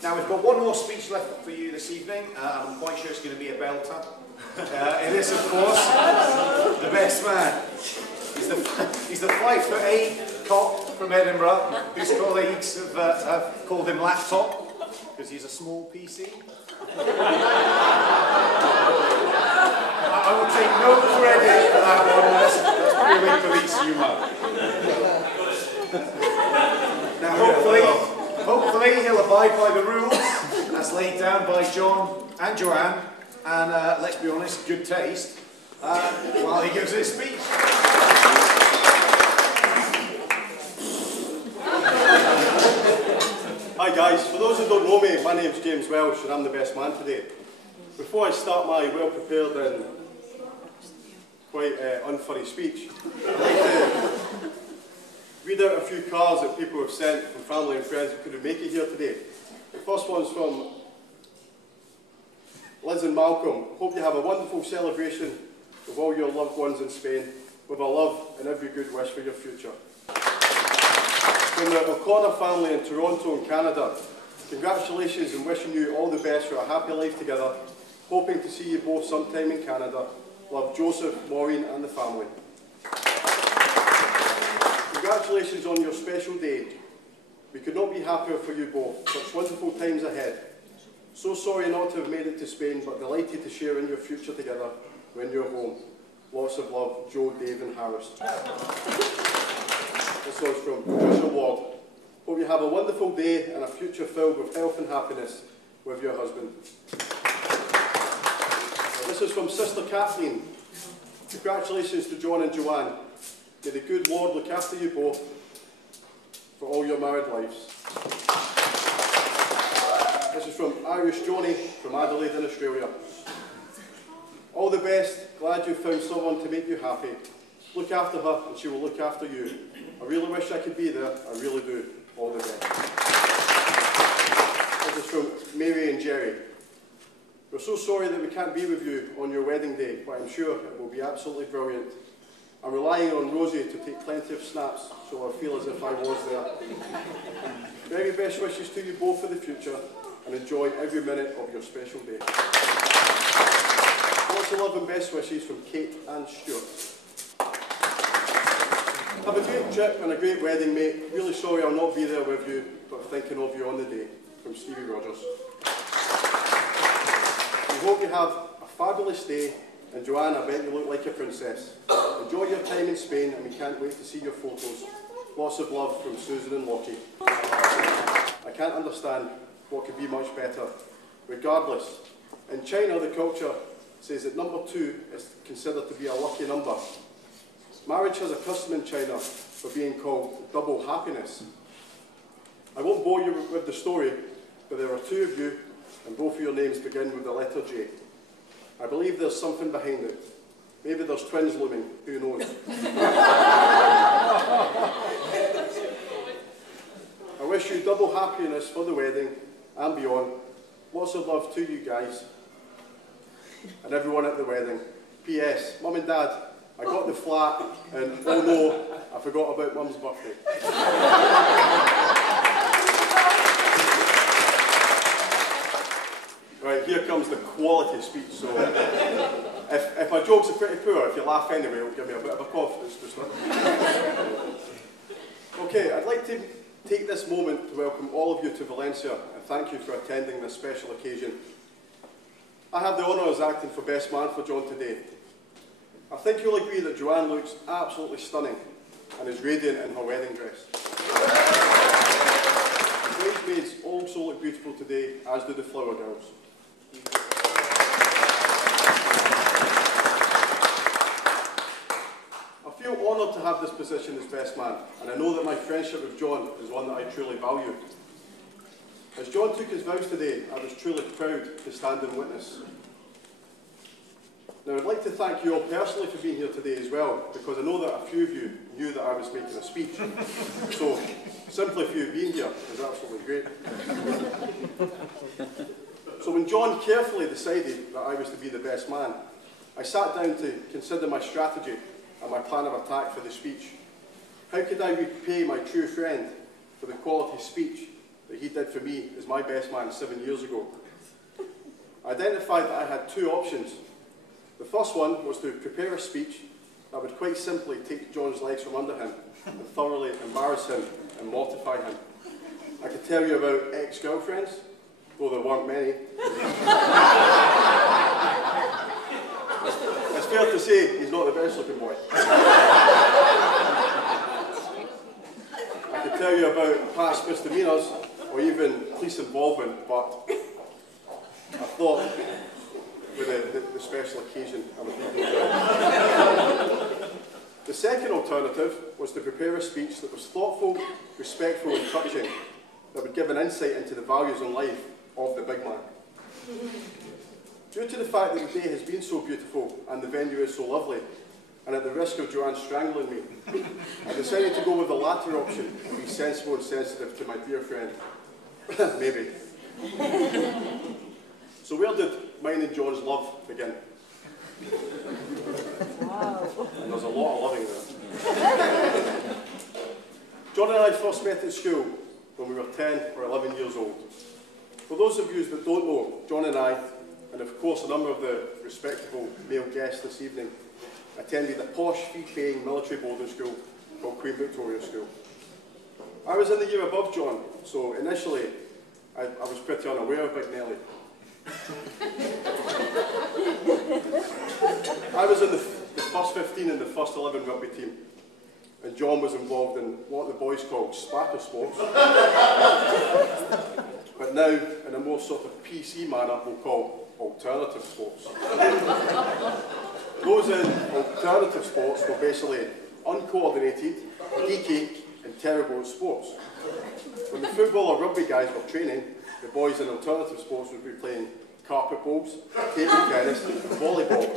Now we've got one more speech left for you this evening, and I'm quite sure it's going to be a belter. It is, of course, the best man. He's the 5'8" cock from Edinburgh, whose colleagues have called him Laptop, because he's a small PC. I will take no credit for that one, that's purely police humour. Now hopefully he'll abide by the rules as laid down by John and Joanne, and let's be honest, good taste, while he gives his speech. Hi guys, for those who don't know me, my name's James Welsh and I'm the best man today. Before I start my well-prepared and quite unfunny speech, I'd like to read out a few cards that people have sent from family and friends who couldn't make it here today. The first one's from Liz and Malcolm. Hope you have a wonderful celebration with all your loved ones in Spain, with our love and every good wish for your future. From the O'Connor family in Toronto in Canada, congratulations and wishing you all the best for a happy life together. Hoping to see you both sometime in Canada. Love, Joseph, Maureen and the family. Congratulations on your special day. We could not be happier for you both. Such wonderful times ahead. So sorry not to have made it to Spain, but delighted to share in your future together when you're home. Lots of love, Joe, Dave and Harris. This one's from Patricia Ward. Hope you have a wonderful day and a future filled with health and happiness with your husband. This is from Sister Kathleen. Congratulations to John and Joanne. May the good Lord look after you both for all your married lives. This is from Irish Joni from Adelaide in Australia. All the best. Glad you found someone to make you happy. Look after her and she will look after you. I really wish I could be there. I really do. All the best. This is from Mary and Jerry. We're so sorry that we can't be with you on your wedding day, but I'm sure it will be absolutely brilliant. I'm relying on Rosie to take plenty of snaps, so I feel as if I was there. Very best wishes to you both for the future, and enjoy every minute of your special day. Lots of love and best wishes from Kate and Stuart. Have a great trip and a great wedding, mate. Really sorry I'll not be there with you, but thinking of you on the day. From Stevie Rogers. We hope you have a fabulous day, and Joanne, I bet you look like a princess. Enjoy your time in Spain, and we can't wait to see your photos. Lots of love from Susan and Lockie. I can't understand what could be much better. Regardless, in China the culture says that number 2 is considered to be a lucky number. Marriage has a custom in China for being called double happiness. I won't bore you with the story, but there are 2 of you, and both of your names begin with the letter J. I believe there's something behind it. Maybe there's twins looming, who knows? I wish you double happiness for the wedding and beyond. Lots of love to you guys and everyone at the wedding. P.S. Mum and Dad, I got the flat and oh no, I forgot about Mum's birthday. Right, here comes the quality speech. So if my jokes are pretty poor, if you laugh anyway, it'll give me a bit of a confidence booster. Okay, I'd like to take this moment to welcome all of you to Valencia and thank you for attending this special occasion. I have the honour as acting for Best Man for John today. I think you'll agree that Joanne looks absolutely stunning and is radiant in her wedding dress. The bridesmaids also look beautiful today, as do the flower girls. I feel honoured to have this position as best man, and I know that my friendship with John is one that I truly value. As John took his vows today, I was truly proud to stand and witness. Now I'd like to thank you all personally for being here today as well, because I know that a few of you knew that I was making a speech. So simply for you being here is absolutely great. So when John carefully decided that I was to be the best man, I sat down to consider my strategy and my plan of attack for the speech. How could I repay my true friend for the quality speech that he did for me as my best man 7 years ago. I identified that I had two options. The first one was to prepare a speech that would quite simply take John's legs from under him and thoroughly embarrass him and mortify him. I could tell you about ex-girlfriends, though there weren't many. It's fair to say he's not the best looking boy. I could tell you about past misdemeanours or even police involvement, but I thought with the special occasion I would leave those out. The second alternative was to prepare a speech that was thoughtful, respectful and touching, that would give an insight into the values and life of the big man. Due to the fact that the day has been so beautiful and the venue is so lovely, and at the risk of Joanne strangling me, I decided to go with the latter option and be sensible and sensitive to my dear friend. Maybe. So where did mine and John's love begin? Wow. And there's a lot of loving there. John and I first met at school when we were 10 or 11 years old. For those of you that don't know, John and I, and of course a number of the respectable male guests this evening, attended a posh, fee-paying military boarding school called Queen Victoria School. I was in the year above John, so initially I was pretty unaware of Big Nelly. I was in the first 15 and the first 11 rugby team, and John was involved in what the boys called spatter sports, but now in a more sort of PC manner we'll call alternative sports. Those in alternative sports were basically uncoordinated, geeky and terrible at sports. When the football or rugby guys were training, the boys in alternative sports would be playing carpet bowls, table tennis and volleyball.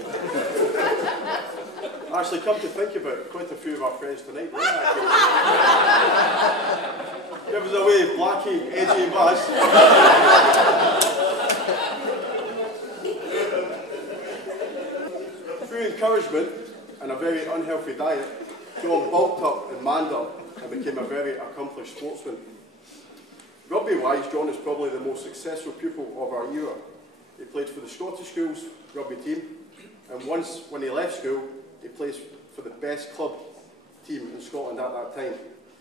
Actually, come to think of it, quite a few of our friends tonight were in that game. Give us a wave, Blackie, Eddie and Baz. Through encouragement and a very unhealthy diet, John bulked up and manned up and became a very accomplished sportsman. Rugby-wise, John is probably the most successful pupil of our era. He played for the Scottish Schools rugby team, and once, when he left school, he plays for the best club team in Scotland at that time.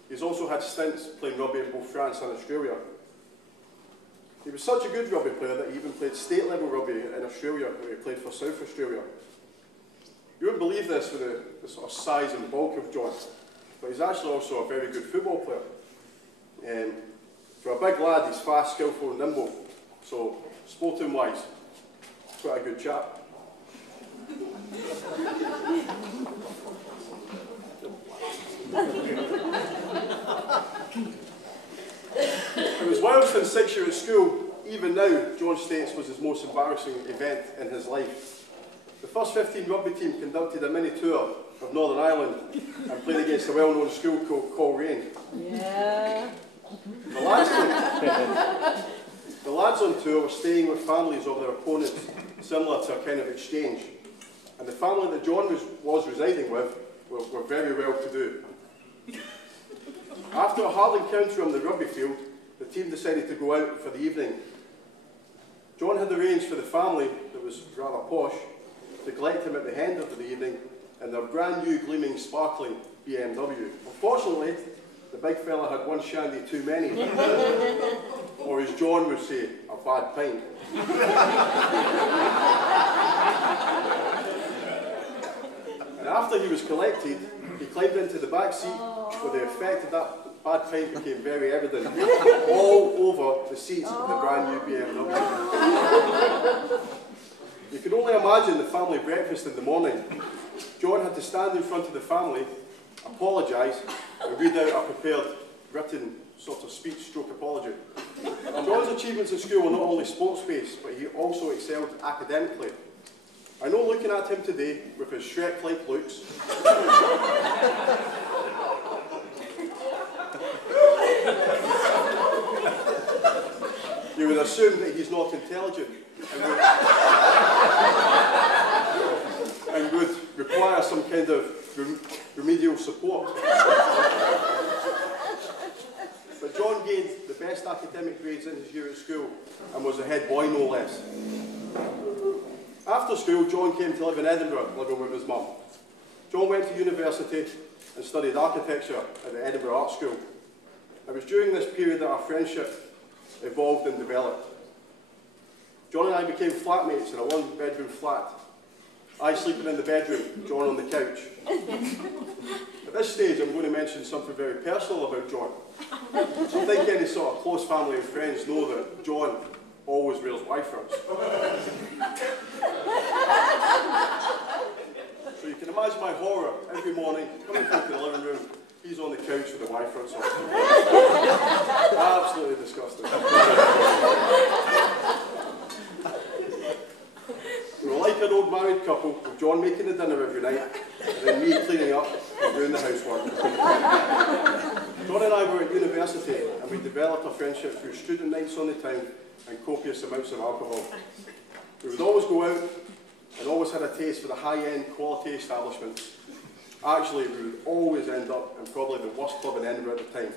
He's also had stints playing rugby in both France and Australia. He was such a good rugby player that he even played state-level rugby in Australia, where he played for South Australia. You wouldn't believe this with the sort of size and bulk of John, but he's actually also a very good football player. For a big lad, he's fast, skillful and nimble, so sporting-wise, quite a good chap. It was whilst in 6th year at school, even now, John states was his most embarrassing event in his life. The first 15 rugby team conducted a mini tour of Northern Ireland and played against a well-known school called Coleraine. Yeah. The lads on tour were staying with families of their opponents, similar to a kind of exchange. And the family that John was residing with were very well-to-do. After a hard encounter on the rugby field, the team decided to go out for the evening. John had arranged for the family, that was rather posh, to collect him at the end of the evening in their brand new, gleaming, sparkling BMW. Unfortunately, the big fella had one shandy too many, or as John would say, a bad pint. And after he was collected, he climbed into the back seat, where the effect of that bad pint became very evident, all over the seats of the brand new BMW. You can only imagine the family breakfast in the morning. John had to stand in front of the family, apologise, and read out a prepared, written sort of speech-stroke apology. John's achievements at school were not only sports-based, but he also excelled academically. I know looking at him today, with his Shrek-like looks, you would assume that he's not intelligent and would require some kind of remedial support. But John gained the best academic grades in his year at school and was a head boy no less. After school, John came to live in Edinburgh, living with his mum. John went to university and studied architecture at the Edinburgh Art School. It was during this period that our friendship evolved and developed. John and I became flatmates in a one-bedroom flat. I sleeping in the bedroom, John on the couch. At this stage, I'm going to mention something very personal about John. I think any sort of close family and friends know that John always wears Y-fronts. So you can imagine my horror every morning, coming into the living room, he's on the couch with the Y-fronts on. Absolutely disgusting. We were like an old married couple, with John making the dinner every night, and then me cleaning up and doing the housework. John and I were at university, and we developed a friendship through student nights on the town and copious amounts of alcohol. We would always go out and always had a taste for the high-end quality establishments. Actually, we would always end up in probably the worst club in Edinburgh at the time.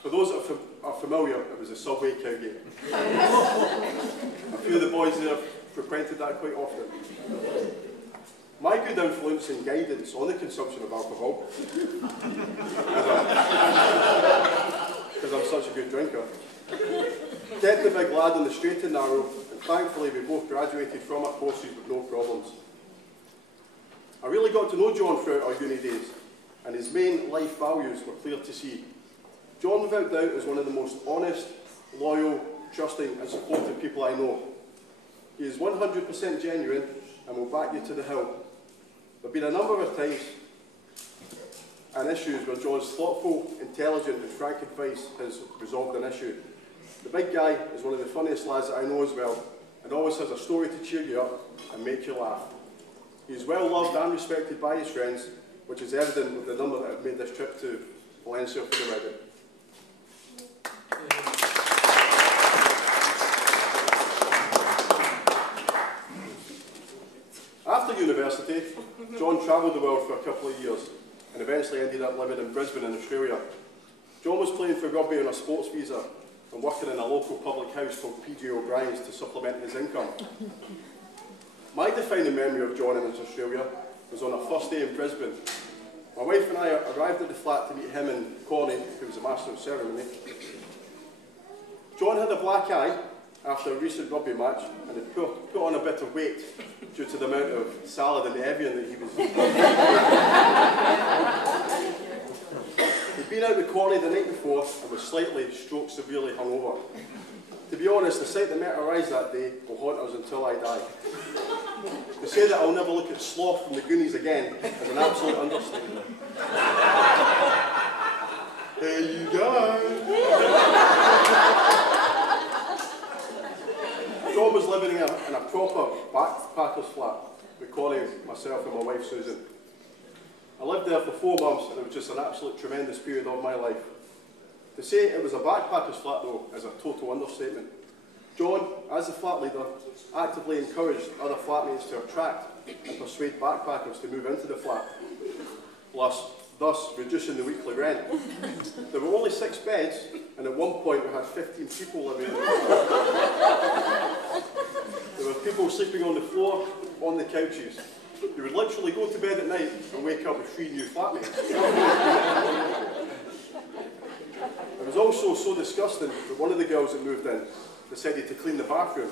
For those that are familiar, it was the Subway Cowgate. A few of the boys there frequented that quite often. My good influence and guidance on the consumption of alcohol, because I'm such a good drinker, kept the big lad on the straight and narrow, and thankfully we both graduated from our courses with no problems. I really got to know John throughout our uni days, and his main life values were clear to see. John, without doubt, is one of the most honest, loyal, trusting and supportive people I know. He is 100% genuine and will back you to the hill. There have been a number of times and issues where John's thoughtful, intelligent and frank advice has resolved an issue. The big guy is one of the funniest lads that I know as well, and always has a story to cheer you up and make you laugh. He is well loved and respected by his friends, which is evident with the number that have made this trip to Valencia for the wedding. After university, John travelled the world for a couple of years and eventually ended up living in Brisbane in Australia. John was playing for rugby on a sports visa and working in a local public house called PJ O'Brien's to supplement his income. My defining memory of John in Australia was on our first day in Brisbane. My wife and I arrived at the flat to meet him and Connie, who was the master of ceremony. John had a black eye after a recent rugby match and had put on a bit of weight due to the amount of salad and Evian that he was eating. He'd been out with Connie the night before and was slightly stroke severely hungover. To be honest, the sight that met our eyes that day will haunt us until I die. To say that I'll never look at Sloth from the Goonies again is an absolute understatement. There you go. John was living in a proper backpacker's flat with Connie, myself and my wife Susan. I lived there for 4 months and it was just an absolute tremendous period of my life. To say it was a backpacker's flat though is a total understatement. John, as the flat leader, actively encouraged other flatmates to attract and persuade backpackers to move into the flat, thus reducing the weekly rent. There were only 6 beds, and at one point we had 15 people living in the flat. There were people sleeping on the floor, on the couches. You would literally go to bed at night and wake up with 3 new flatmates. It was also so disgusting that one of the girls that moved in decided to clean the bathroom,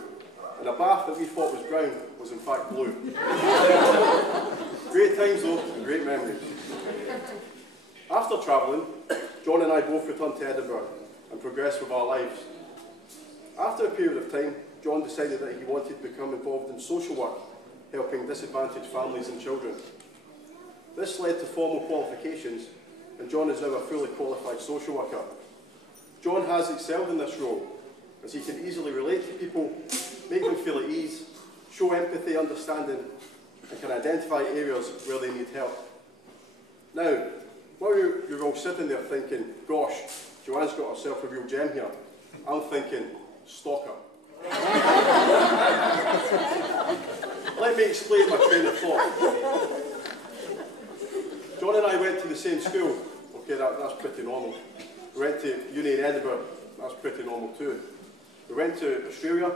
and a bath that we thought was brown was in fact blue. Great times though, and great memories. After travelling, John and I both returned to Edinburgh and progressed with our lives. After a period of time, John decided that he wanted to become involved in social work, helping disadvantaged families and children. This led to formal qualifications, and John is now a fully qualified social worker. John has excelled in this role, as he can easily relate to people, make them feel at ease, show empathy, understanding, and can identify areas where they need help. Now, while you're all sitting there thinking, gosh, Joanne's got herself a real gem here, I'm thinking, stalker. Let me explain my train of thought. John and I went to the same school. Okay, that's pretty normal. We went to uni in Edinburgh, that's pretty normal too. We went to Australia.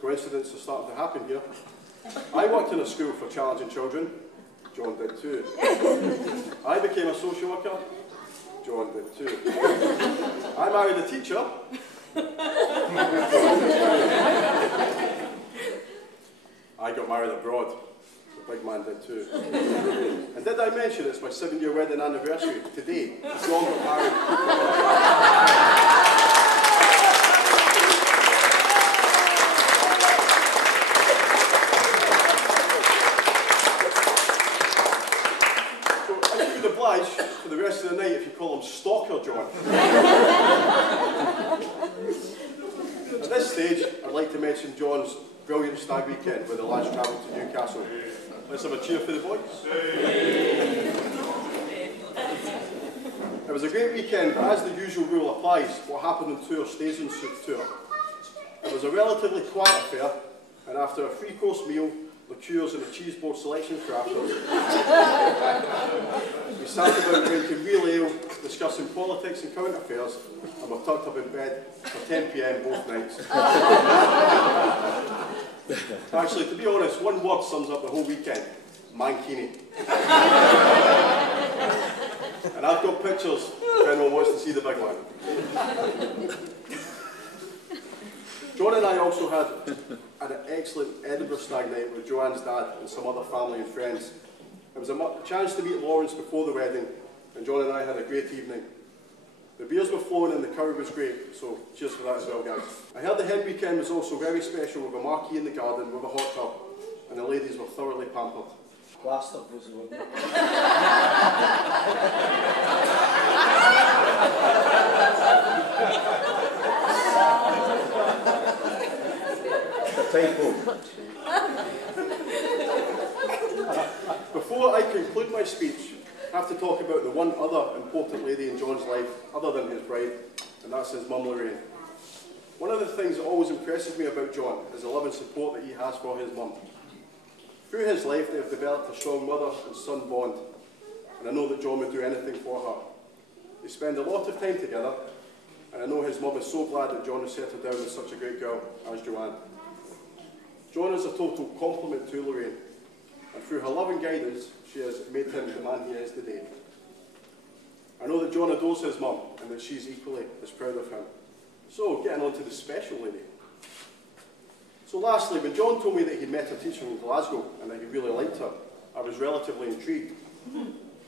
Coincidences are starting to happen here. I worked in a school for challenging children. John did too. I became a social worker. John did too. I married a teacher. I got married abroad. The big man did too. And did I mention it's my 7-year wedding anniversary today? John got married. For the rest of the night if you call him Stalker John. At this stage, I'd like to mention John's brilliant stag weekend where the lads travelled to Newcastle. Let's have a cheer for the boys. It was a great weekend, but as the usual rule applies, what happened on tour stays on tour. It was a relatively quiet affair, and after a 3-course meal, liqueurs and a cheese board selection for afters, we sat about drinking real ale, discussing politics and current affairs, and were tucked up in bed for 10 PM both nights. Actually, to be honest, one word sums up the whole weekend: mankini. And I've got pictures if anyone wants to see the big one. John and I also had an excellent Edinburgh stag night with Joanne's dad and some other family and friends. It was a chance to meet Lawrence before the wedding, and John and I had a great evening. The beers were flowing and the curry was great, so cheers for that as well, guys. I heard the hen weekend was also very special with a marquee in the garden with a hot tub, and the ladies were thoroughly pampered. Plaster was the one. Before I conclude my speech, I have to talk about the one other important lady in John's life, other than his bride, and that's his mum, Lorraine. One of the things that always impresses me about John is the love and support that he has for his mum. Through his life, they have developed a strong mother and son bond, and I know that John would do anything for her. They spend a lot of time together, and I know his mum is so glad that John has settled down with such a great girl as Joanne. John is a total compliment to Lorraine, and through her love and guidance, she has made him the man he is today. I know that John adores his mum, and that she's equally as proud of him. So, getting on to the special lady. So lastly, when John told me that he'd met a teacher in Glasgow, and that he really liked her, I was relatively intrigued.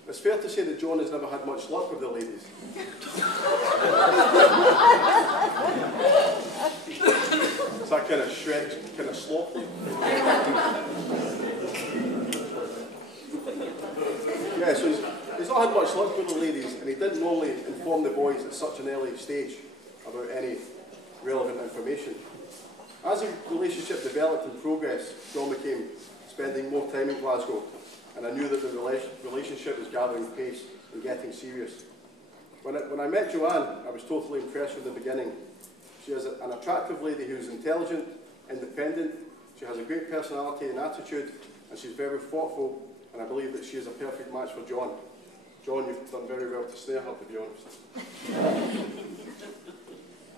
It's fair to say that John has never had much luck with the ladies. Is that kind of shred, kind of sloppy? Yeah, so he's not had much luck with the ladies, and he didn't normally inform the boys at such an early stage about any relevant information. As the relationship developed and progressed, John became spending more time in Glasgow, and I knew that the relationship was gathering pace and getting serious. When I met Joanne, I was totally impressed from the beginning. She is an attractive lady who is intelligent, independent, she has a great personality and attitude, and she's very thoughtful, and I believe that she is a perfect match for John. John, you've done very well to snare her, to be honest.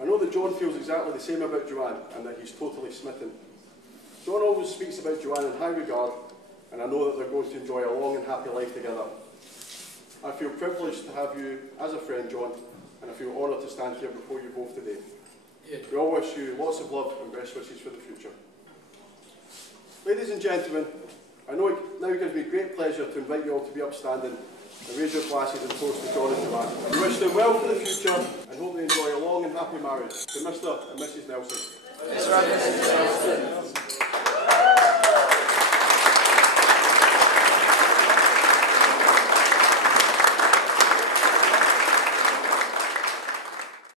I know that John feels exactly the same about Joanne, and that he's totally smitten. John always speaks about Joanne in high regard, and I know that they're going to enjoy a long and happy life together. I feel privileged to have you as a friend, John, and I feel honoured to stand here before you both today. We all wish you lots of love and best wishes for the future. Ladies and gentlemen, I know it now gives me great pleasure to invite you all to be upstanding and raise your glasses and toast to John and Joanne. We wish them well for the future and hope they enjoy a long and happy marriage. To Mr. and Mrs. Nelson.